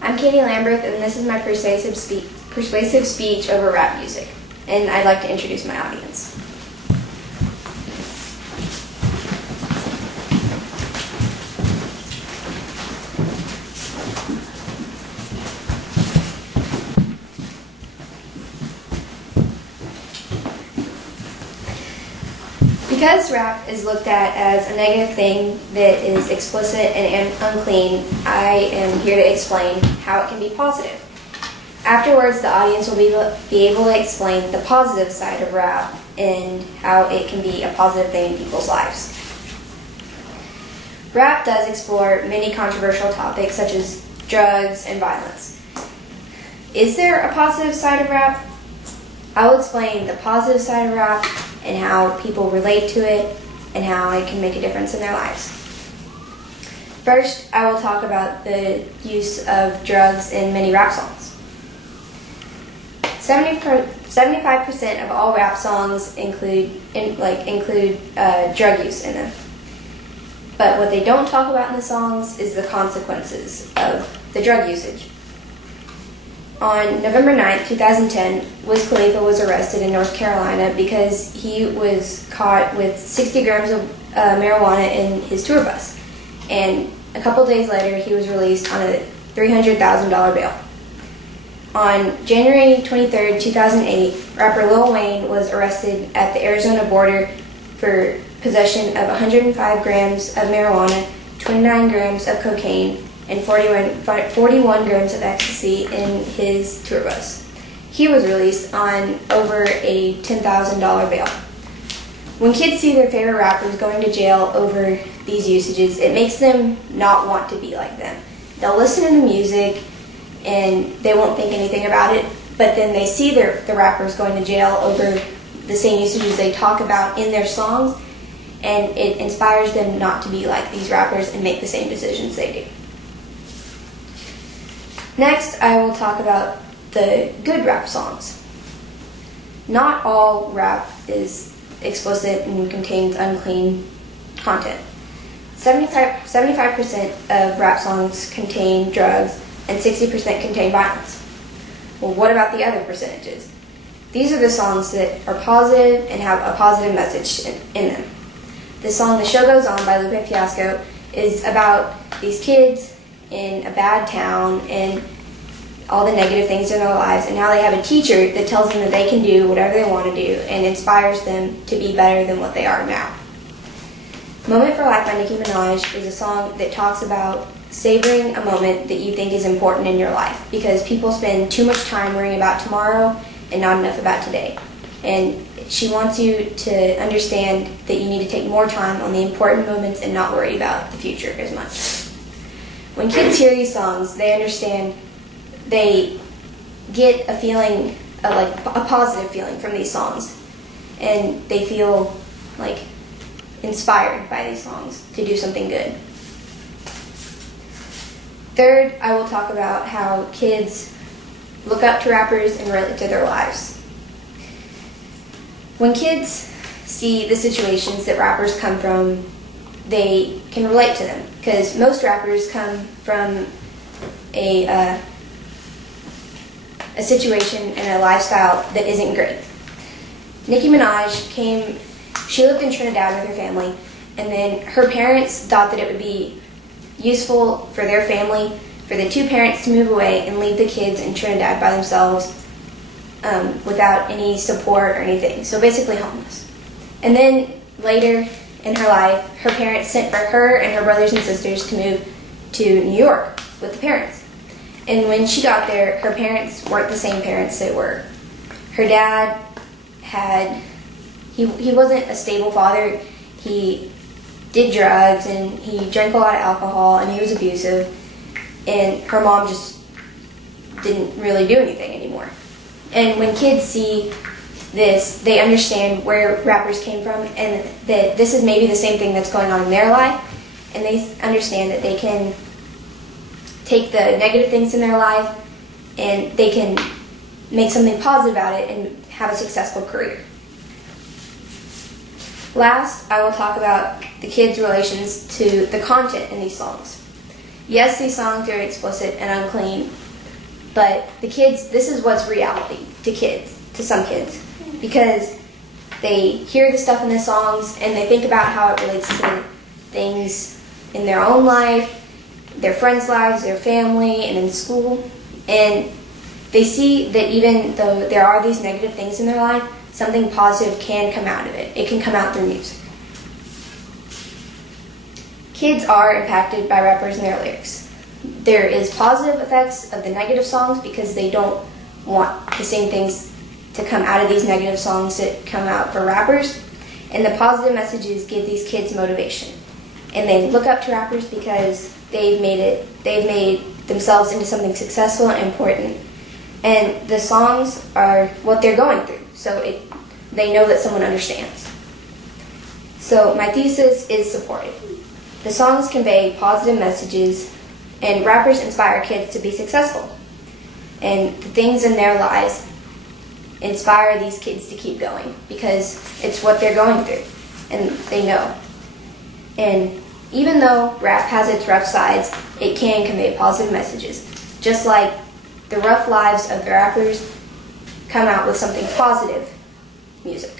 I'm Katie Lamberth, and this is my persuasive speech over rap music. And I'd like to introduce my audience. Because rap is looked at as a negative thing that is explicit and unclean, I am here to explain how it can be positive. Afterwards, the audience will be able to explain the positive side of rap and how it can be a positive thing in people's lives. Rap does explore many controversial topics such as drugs and violence. Is there a positive side of rap? I will explain the positive side of rap and how people relate to it and how it can make a difference in their lives. First, I will talk about the use of drugs in many rap songs. 75% of all rap songs include drug use in them. But what they don't talk about in the songs is the consequences of the drug usage. On November 9th, 2010, Wiz Khalifa was arrested in North Carolina because he was caught with 60 grams of marijuana in his tour bus. And a couple days later, he was released on a $300,000 bail. On January 23rd, 2008, rapper Lil Wayne was arrested at the Arizona border for possession of 105 grams of marijuana, 29 grams of cocaine, and 41 grams of ecstasy in his tour bus. He was released on over a $10,000 bail. When kids see their favorite rappers going to jail over these usages, it makes them not want to be like them. They'll listen to the music and they won't think anything about it, but then they see the rappers going to jail over the same usages they talk about in their songs, and it inspires them not to be like these rappers and make the same decisions they do. Next, I will talk about the good rap songs. Not all rap is explicit and contains unclean content. 75% of rap songs contain drugs and 60% contain violence. Well, what about the other percentages? These are the songs that are positive and have a positive message in them. The song The Show Goes On by Lupe Fiasco is about these kids in a bad town and all the negative things in their lives, and how they have a teacher that tells them that they can do whatever they want to do and inspires them to be better than what they are now. Moment for Life by Nicki Minaj is a song that talks about savoring a moment that you think is important in your life, because people spend too much time worrying about tomorrow and not enough about today. And she wants you to understand that you need to take more time on the important moments and not worry about the future as much. When kids hear these songs, they understand, they get a feeling, a positive feeling from these songs, and they feel like inspired by these songs to do something good. Third, I will talk about how kids look up to rappers and relate to their lives. When kids see the situations that rappers come from, they can relate to them, because most rappers come from a situation and a lifestyle that isn't great. Nicki Minaj she lived in Trinidad with her family, and then her parents thought that it would be useful for their family for the two parents to move away and leave the kids in Trinidad by themselves without any support or anything, so basically homeless. And then later in her life, her parents sent for her and her brothers and sisters to move to New York with the parents. And when she got there, her parents weren't the same parents they were. Her dad he wasn't a stable father. He did drugs and he drank a lot of alcohol and he was abusive. And her mom just didn't really do anything anymore. And when kids see this, they understand where rappers came from and that this is maybe the same thing that's going on in their life. And they understand that they can take the negative things in their life and they can make something positive out of it and have a successful career. Last, I will talk about the kids' relations to the content in these songs. Yes, these songs are explicit and unclean, but the kids, this is what's reality to kids, to some kids, because they hear the stuff in the songs and they think about how it relates to things in their own life, their friends' lives, their family, and in school. And they see that even though there are these negative things in their life, something positive can come out of it. It can come out through music. Kids are impacted by rappers and their lyrics. There is positive effects of the negative songs because they don't want the same things to come out of these negative songs that come out for rappers. And the positive messages give these kids motivation. And they look up to rappers because they've made themselves into something successful and important. And the songs are what they're going through. So they know that someone understands. So my thesis is supported. The songs convey positive messages, and rappers inspire kids to be successful. And the things in their lives inspire these kids to keep going because it's what they're going through, and they know. And even though rap has its rough sides, it can convey positive messages. Just like the rough lives of the rappers come out with something positive music.